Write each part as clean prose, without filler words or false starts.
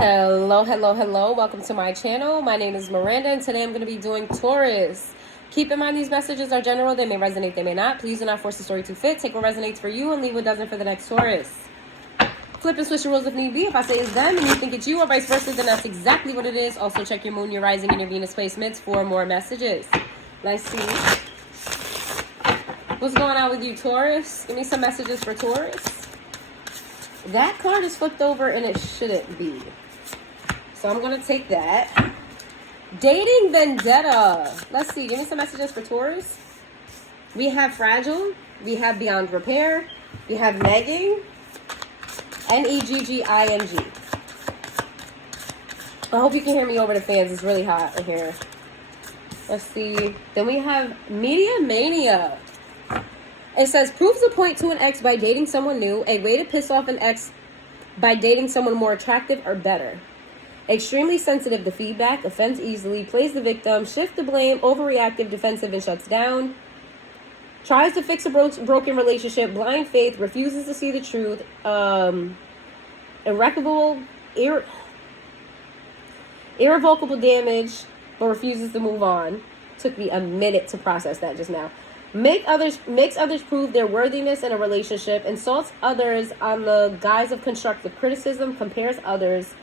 Hello, hello, hello. Welcome to my channel. My name is Miranda, and today I'm going to be doing Taurus. Keep in mind these messages are general. They may resonate, they may not. Please do not force the story to fit. Take what resonates for you and leave what doesn't for the next Taurus. Flip and switch the rules if need be. If I say it's them and you think it's you or vice versa, then that's exactly what it is. Also, check your moon, your rising, and your Venus placements for more messages. Let's see. What's going on with you, Taurus? Give me some messages for Taurus. That card is flipped over and it shouldn't be. So I'm going to take that. Dating vendetta. Let's see. Give me some messages for Taurus. We have fragile. We have beyond repair. We have negging. N-E-G-G-I-N-G. I hope you can hear me over the fans. It's really hot in here. Let's see. Then we have media mania. It says, proves a point to an ex by dating someone new. A way to piss off an ex by dating someone more attractive or better. Extremely sensitive to feedback, offends easily, plays the victim, shifts the blame, overreactive, defensive, and shuts down. Tries to fix a broken relationship, blind faith, refuses to see the truth, irrevocable damage, but refuses to move on. Took me a minute to process that just now. Makes others prove their worthiness in a relationship, insults others on the guise of constructive criticism, compares others,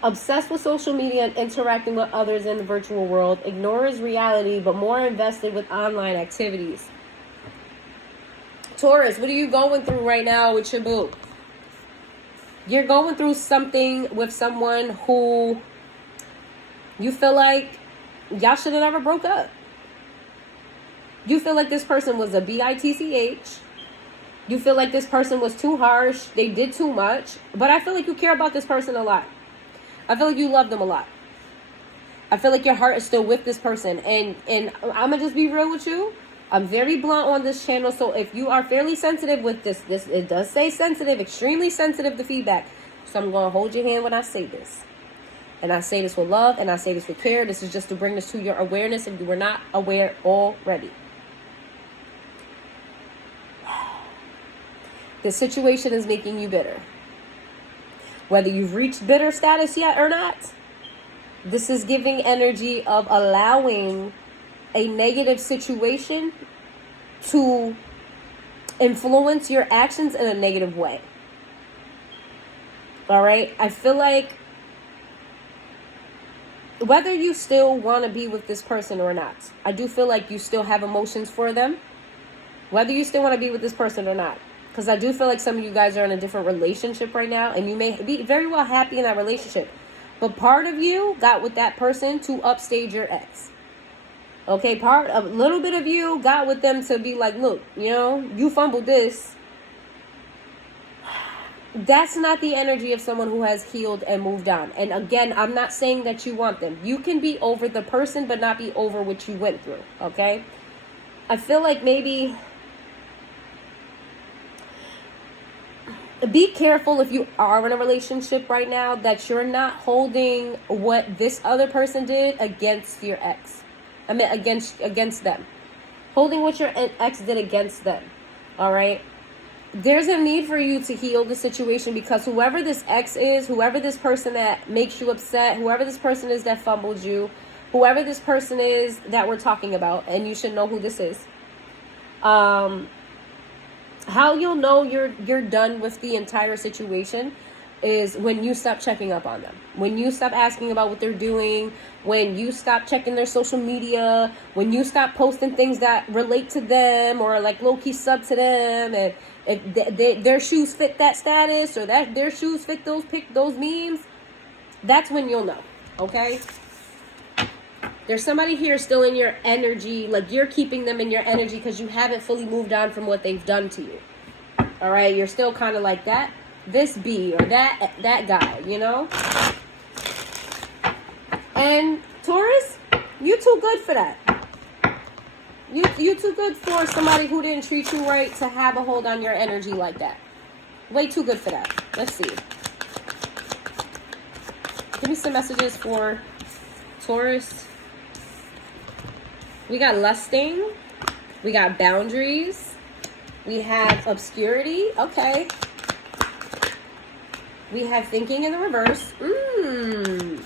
obsessed with social media and interacting with others in the virtual world, ignores reality, but more invested with online activities. Taurus, what are you going through right now with your boo? You're going through something with someone who you feel like y'all should have never broke up. You feel like this person was a bitch. You feel like this person was too harsh. They did too much. But I feel like you care about this person a lot. I feel like you love them a lot. I feel like your heart is still with this person. And I'm going to just be real with you. I'm very blunt on this channel. So if you are fairly sensitive with this, it does say sensitive, extremely sensitive to feedback. So I'm going to hold your hand when I say this. And I say this with love and I say this with care. This is just to bring this to your awareness if you were not aware already. The situation is making you bitter. Whether you've reached bitter status yet or not, this is giving energy of allowing a negative situation to influence your actions in a negative way. All right? I feel like whether you still want to be with this person or not, I do feel like you still have emotions for them. Whether you still want to be with this person or not. Because I do feel like some of you guys are in a different relationship right now. And you may be very well happy in that relationship. But part of you got with that person to upstage your ex. Okay, a little bit of you got with them to be like, look, you fumbled this. That's not the energy of someone who has healed and moved on. And again, I'm not saying that you want them. You can be over the person, but not be over what you went through. Okay? I feel like maybe be careful if you are in a relationship right now that you're not holding what this other person did against your ex. I mean, against them. Holding what your ex did against them. All right? There's a need for you to heal the situation because whoever this ex is, whoever this person that makes you upset, whoever this person is that fumbled you, whoever this person is that we're talking about, and you should know who this is. How you'll know you're done with the entire situation is when you stop checking up on them. When you stop asking about what they're doing, when you stop checking their social media, when you stop posting things that relate to them or like low-key sub to them, and if their shoes fit that status or that their shoes fit those memes, that's when you'll know, okay? There's somebody here still in your energy, like you're keeping them in your energy because you haven't fully moved on from what they've done to you. All right, you're still kind of like that, this bee or that guy, And Taurus, you too good for that. You too good for somebody who didn't treat you right to have a hold on your energy like that. Way too good for that. Let's see. Give me some messages for Taurus. We got lusting. We got boundaries. We have obscurity. Okay. We have thinking in the reverse.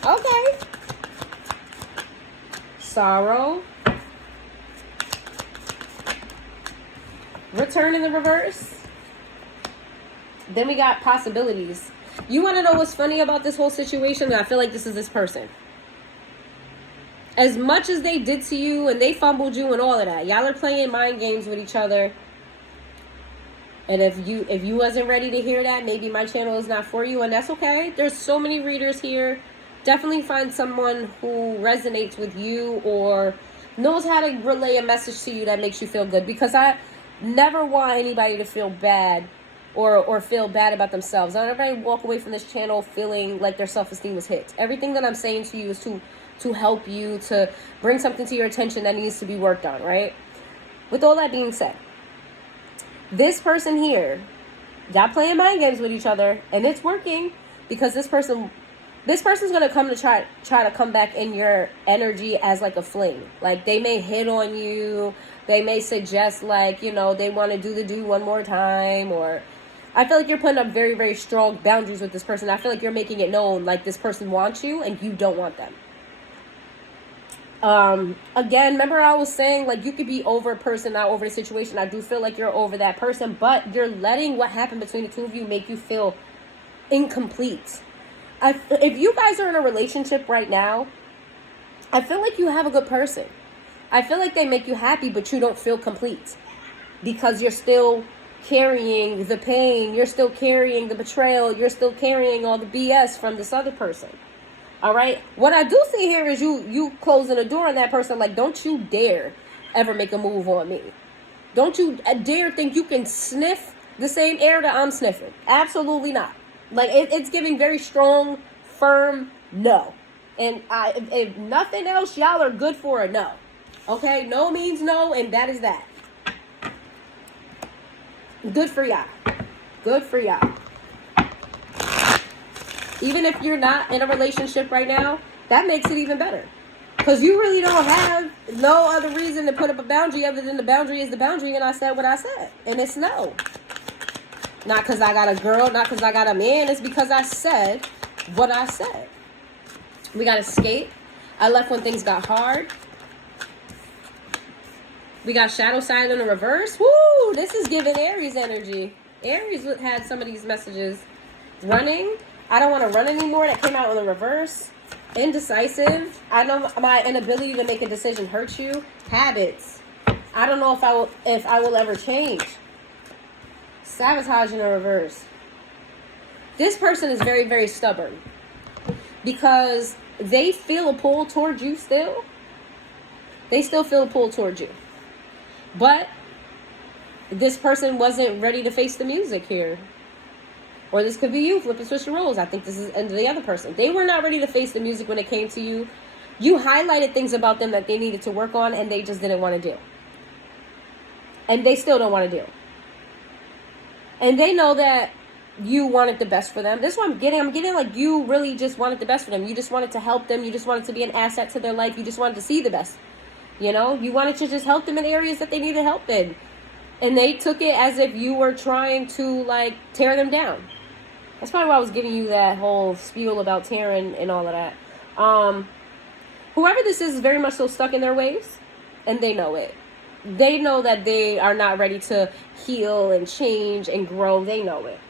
Okay. Sorrow. Return in the reverse. Then we got possibilities. You want to know what's funny about this whole situation? I feel like this is this person. As much as they did to you and they fumbled you and all of that, y'all are playing mind games with each other. And if you wasn't ready to hear that, maybe my channel is not for you, and that's okay. There's so many readers here. Definitely find someone who resonates with you or knows how to relay a message to you that makes you feel good, because I never want anybody to feel bad or feel bad about themselves. I don't ever walk away from this channel feeling like their self-esteem was hit. Everything that I'm saying to you is to help you, to bring something to your attention that needs to be worked on, right? With all that being said, this person here, y'all playing mind games with each other, and it's working, because this person's going to come to try to come back in your energy as like a fling. Like, they may hit on you, they may suggest, like, you know, they want to do the do one more time, or I feel like you're putting up very, very strong boundaries with this person. I feel like you're making it known, like, this person wants you and you don't want them. Again, remember I was saying, like, you could be over a person, not over the situation. I do feel like you're over that person, but you're letting what happened between the two of you make you feel incomplete. If you guys are in a relationship right now, I feel like you have a good person. I feel like they make you happy, but you don't feel complete, because you're still carrying the pain, you're still carrying the betrayal, you're still carrying all the BS from this other person. All right. What I do see here is you closing the door on that person. Like, don't you dare ever make a move on me. Don't you dare think you can sniff the same air that I'm sniffing. Absolutely not. Like, it's giving very strong, firm no. And if nothing else, y'all are good for a no. Okay? No means no, and that is that. Good for y'all. Good for y'all. Even if you're not in a relationship right now, that makes it even better. Because you really don't have no other reason to put up a boundary other than the boundary is the boundary, and I said what I said. And it's no. Not because I got a girl, not because I got a man. It's because I said what I said. We got escape. I left when things got hard. We got shadow side in the reverse. Woo! This is giving Aries energy. Aries had some of these messages. Running. I don't want to run anymore. That came out in the reverse. Indecisive. I know my inability to make a decision hurts you. Habits. I don't know if I will ever change. Sabotage in the reverse. This person is very, very stubborn, because they feel a pull towards you still. They still feel a pull towards you. But this person wasn't ready to face the music here. Or this could be you, flip and switch the roles. I think this is the other person. They were not ready to face the music when it came to you. You highlighted things about them that they needed to work on, and they just didn't want to do. And they still don't want to do. And they know that you wanted the best for them. This is what I'm getting. I'm getting like you really just wanted the best for them. You just wanted to help them. You just wanted to be an asset to their life. You just wanted to see the best. You know? You wanted to just help them in areas that they needed help in. And they took it as if you were trying to, like, tear them down. That's probably why I was giving you that whole spiel about tearing and all of that. Whoever this is very much so stuck in their ways, and they know it. They know that they are not ready to heal and change and grow. They know it.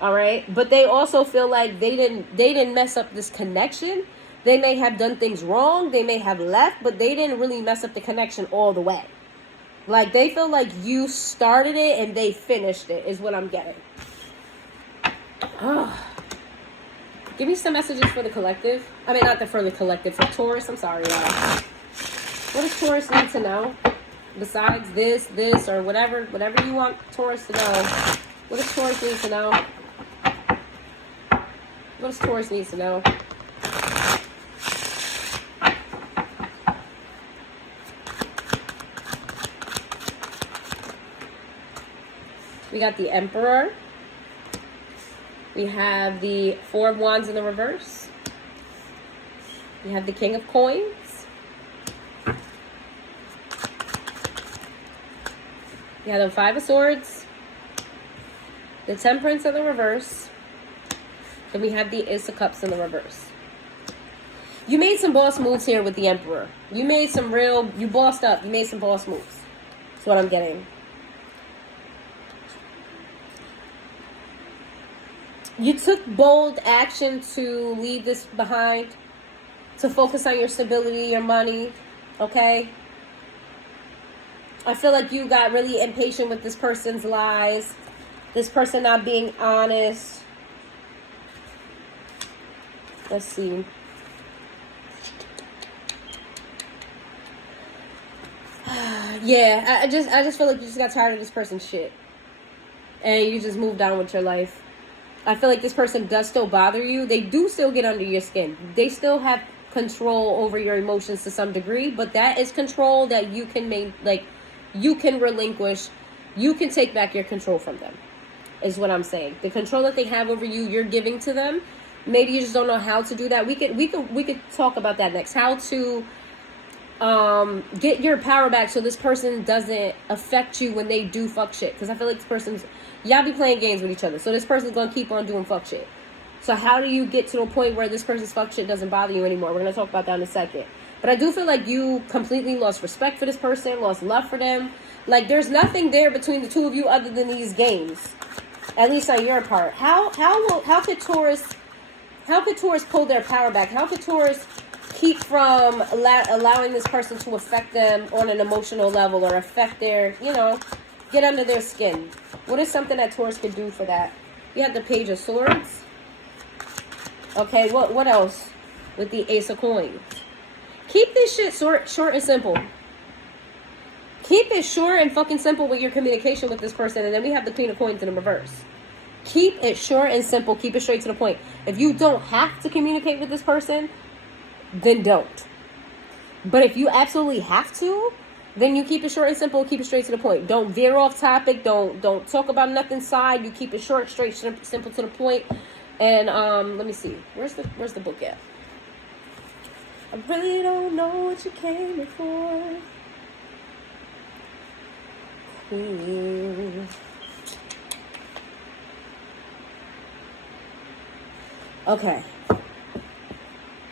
All right? But they also feel like they didn't mess up this connection. They may have done things wrong. They may have left, but they didn't really mess up the connection all the way. Like, they feel like you started it and they finished it, is what I'm getting. Give me some messages for the collective. I mean, not for the collective, for Taurus. I'm sorry, y'all. What does Taurus need to know? Besides this, or whatever you want Taurus to know. What does Taurus need to know? What does Taurus need to know? We got the Emperor. We have the Four of Wands in the reverse. We have the King of Coins. We have the Five of Swords. The Temperance in the reverse. Then we have the Ace of Cups in the reverse. You made some boss moves here with the Emperor. You bossed up. You made some boss moves. That's what I'm getting. You took bold action to leave this behind, to focus on your stability, your money, okay? I feel like you got really impatient with this person's lies, this person not being honest. Let's see. Yeah, I just feel like you just got tired of this person's shit. And you just moved on with your life. I feel like this person does still bother you. They do still get under your skin. They still have control over your emotions to some degree, but that is control that you can you can relinquish. You can take back your control from them, is what I'm saying. The control that they have over you, you're giving to them. Maybe you just don't know how to do that. We could talk about that next. How to get your power back so this person doesn't affect you when they do fuck shit. Because I feel like this person's, y'all be playing games with each other, so this person's gonna keep on doing fuck shit. So how do you get to a point where this person's fuck shit doesn't bother you anymore? We're gonna talk about that in a second. But I do feel like you completely lost respect for this person, lost love for them. Like there's nothing there between the two of you other than these games, at least on your part. How could Taurus pull their power back? How could Taurus keep from allowing this person to affect them on an emotional level, or affect their, get under their skin? What is something that Taurus could do for that? You have the Page of Swords. Okay, what else with the Ace of Coins? Keep this shit short and simple. Keep it short and fucking simple with your communication with this person. And then we have the Queen of Coins in the reverse. Keep it short and simple. Keep it straight to the point. If you don't have to communicate with this person, then don't. But if you absolutely have to, then you keep it short and simple. Keep it straight to the point. Don't veer off topic. Don't talk about nothing side. You keep it short, straight, simple to the point. And let me see. Where's the book at? I really don't know what you came here for. Okay.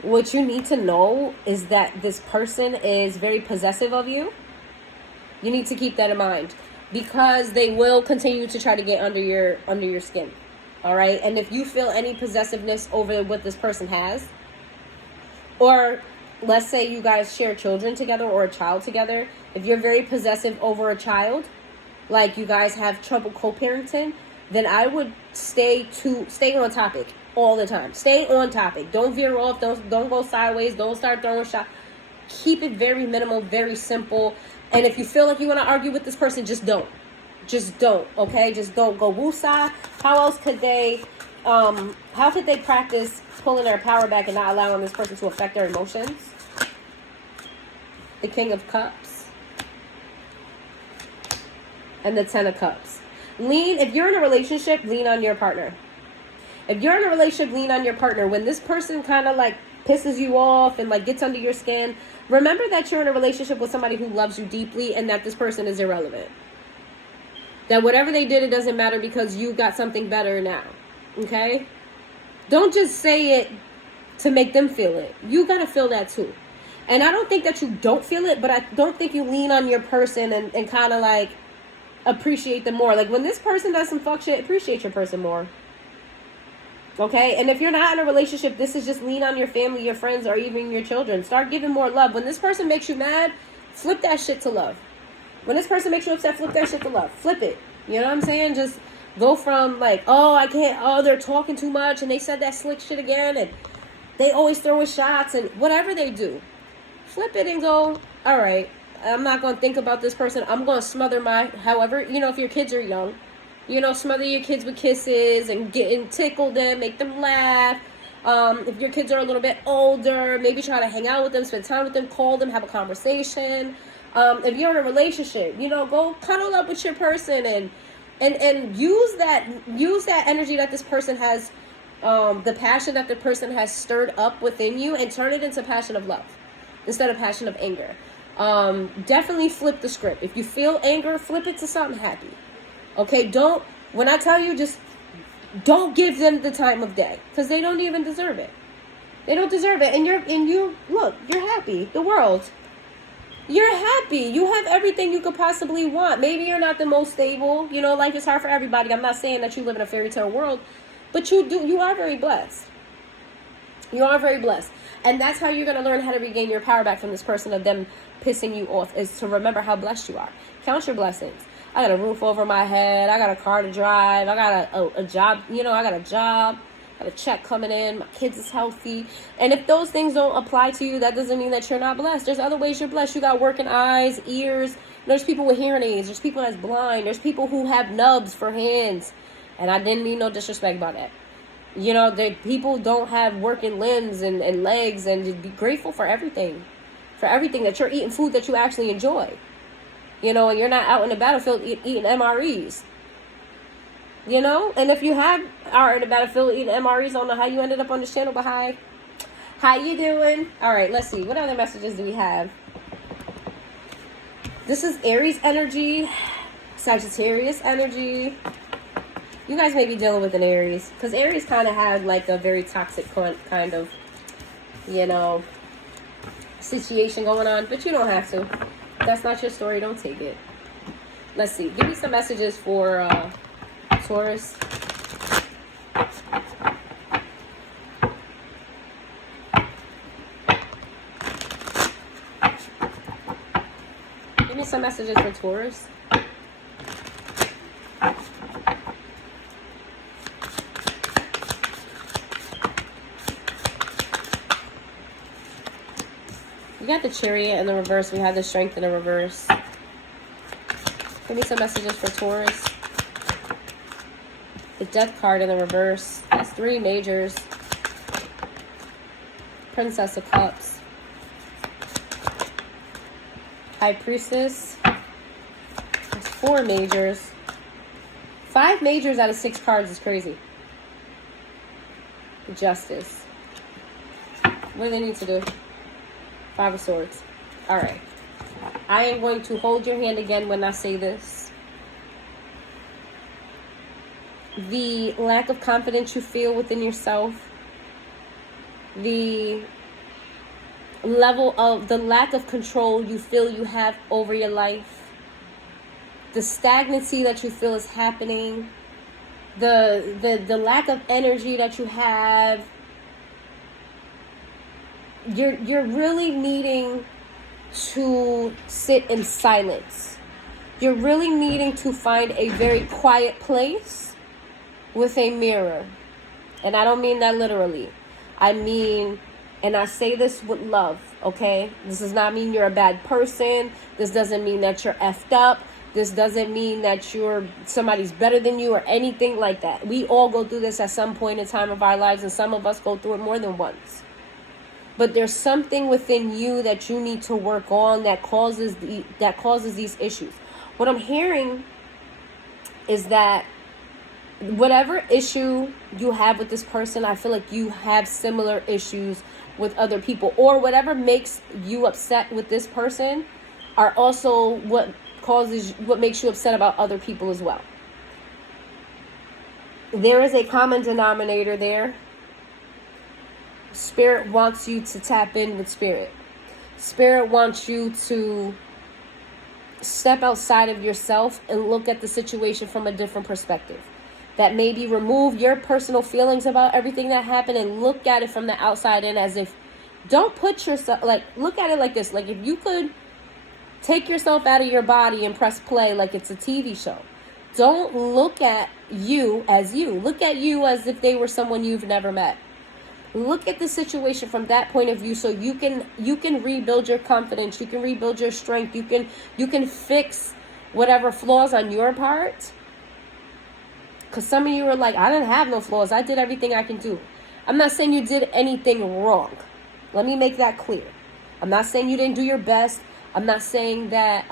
What you need to know is that this person is very possessive of you. You need to keep that in mind, because they will continue to try to get under your skin. All right? And if you feel any possessiveness over what this person has, or let's say you guys share children together or a child together, if you're very possessive over a child, like you guys have trouble co-parenting, then I would stay on topic all the time. Stay on topic. Don't veer off. Don't go sideways. Don't start throwing shots. Keep it very minimal, very simple. And if you feel like you want to argue with this person, just don't. Just don't. Okay? Just don't go woosah. How else could they how could they practice pulling their power back and not allowing this person to affect their emotions? The King of Cups and the Ten of Cups. If you're in a relationship, lean on your partner. If you're in a relationship, lean on your partner. When this person kind of like pisses you off and like gets under your skin, remember that you're in a relationship with somebody who loves you deeply, and that this person is irrelevant. That whatever they did, it doesn't matter, because you got something better now. Okay? Don't just say it to make them feel it. You got to feel that too. And I don't think that you don't feel it, but I don't think you lean on your person and kind of like appreciate them more. Like when this person does some fuck shit, appreciate your person more. Okay? And if you're not in a relationship, this is just lean on your family, your friends, or even your children. Start giving more love. When this person makes you mad, flip that shit to love. When this person makes you upset, flip that shit to love. Flip it. You know what I'm saying? Just go from like, they're talking too much and they said that slick shit again and they always throwing shots and whatever they do. Flip it and go, all right, I'm not going to think about this person. I'm going to smother however, if your kids are young, smother your kids with kisses and tickle them, make them laugh. If your kids are a little bit older, maybe try to hang out with them, spend time with them, call them, have a conversation. If you're in a relationship, go cuddle up with your person and use that energy that this person has, the passion that the person has stirred up within you, and turn it into passion of love instead of passion of anger. Definitely flip the script. If you feel anger, flip it to something happy. Okay, when I tell you, just Don't give them the time of day, because they don't even deserve it. They don't deserve it. And you look, you're happy. The world. You're happy. You have everything you could possibly want. Maybe you're not the most stable. You know, life is hard for everybody. I'm not saying that you live in a fairy tale world, but you are very blessed. You are very blessed. And that's how you're going to learn how to regain your power back from this person of them pissing you off, is to remember how blessed you are. Count your blessings. I got a roof over my head. I got a car to drive. I got a job. You know, I got a job. I got a check coming in. My kids is healthy. And if those things don't apply to you, that doesn't mean that you're not blessed. There's other ways you're blessed. You got working eyes, ears. There's people with hearing aids. There's people that's blind. There's people who have nubs for hands. And I didn't mean no disrespect about that. You know, people don't have working limbs and legs, and just be grateful for everything. For everything, that you're eating food that you actually enjoy. You know, and you're not out in the battlefield eating MREs. You know, and if you are in the battlefield eating MREs, I don't know how you ended up on this channel, but hi. How you doing? All right, let's see. What other messages do we have? This is Aries energy, Sagittarius energy. You guys may be dealing with an Aries, because Aries kind of have like a very toxic kind of, you know, situation going on, but you don't have to. If that's not your story, don't take it. Let's see. Give me some messages for Taurus. Give me some messages for Taurus. We got the Chariot in the reverse. We have the Strength in the reverse. Give me some messages for Taurus. The Death card in the reverse. That's 3 majors. Princess of Cups. High Priestess. That's 4 majors. 5 majors out of 6 cards is crazy. Justice. What do they need to do? 5 of Swords. All right. I am going to hold your hand again when I say this. The lack of confidence you feel within yourself. The lack of control you feel you have over your life. The stagnancy that you feel is happening. The lack of energy that you have. You're really needing to sit in silence. You're really needing to find a very quiet place with a mirror. And I don't mean that literally. I mean, and I say this with love, okay? This does not mean you're a bad person. This doesn't mean that you're effed up. This doesn't mean that somebody's better than you or anything like that. We all go through this at some point in time of our lives, and some of us go through it more than once. But there's something within you that you need to work on that causes these issues. What I'm hearing is that whatever issue you have with this person, I feel like you have similar issues with other people, or whatever makes you upset with this person are also what makes you upset about other people as well. There is a common denominator there. Spirit wants you to tap in with Spirit. Spirit wants you to step outside of yourself and look at the situation from a different perspective. That maybe remove your personal feelings about everything that happened and look at it from the outside in, as if, don't put yourself, look at it like this. Like, if you could take yourself out of your body and press play like it's a TV show. Don't look at you as you. Look at you as if they were someone you've never met. Look at the situation from that point of view, so you can rebuild your confidence, you can rebuild your strength, you can fix whatever flaws on your part. Because some of you are like, I didn't have no flaws, I did everything I can do. I'm not saying you did anything wrong. Let me make that clear. I'm not saying you didn't do your best. I'm not saying that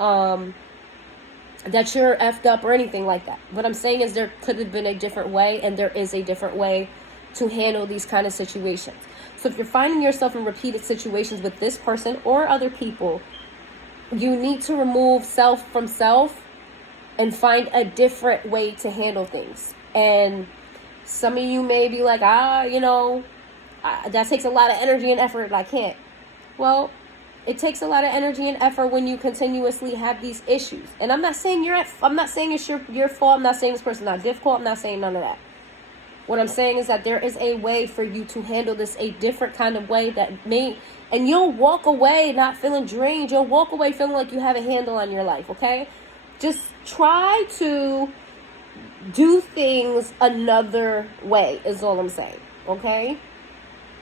that you're effed up or anything like that. What I'm saying is there could have been a different way, and there is a different way to handle these kind of situations. So if you're finding yourself in repeated situations with this person or other people, you need to remove self from self and find a different way to handle things. And Some of you may be like, that takes a lot of energy and effort. I can't. Well, it takes a lot of energy and effort when you continuously have these issues. And I'm not saying it's your fault. I'm not saying this person's not difficult. I'm not saying none of that. What I'm saying is that there is a way for you to handle this a different kind of way and you'll walk away not feeling drained. You'll walk away feeling like you have a handle on your life, okay? Just try to do things another way is all I'm saying, okay?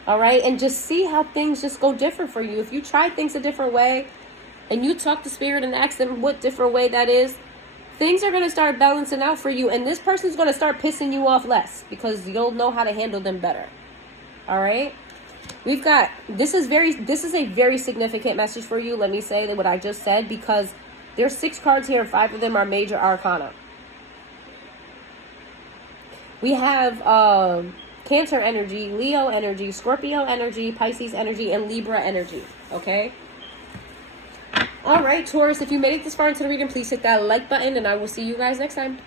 All right? And just see how things just go different for you. If you try things a different way and you talk to spirit and ask them what different way that is, things are going to start balancing out for you, and this person's going to start pissing you off less because you'll know how to handle them better. All right? We've got, this is a very significant message for you. Let me say that what I just said, because there's 6 cards here and 5 of them are major arcana. We have Cancer energy, Leo energy, Scorpio energy, Pisces energy, and Libra energy. Okay? All right, Taurus, if you made it this far into the reading, please hit that like button, and I will see you guys next time.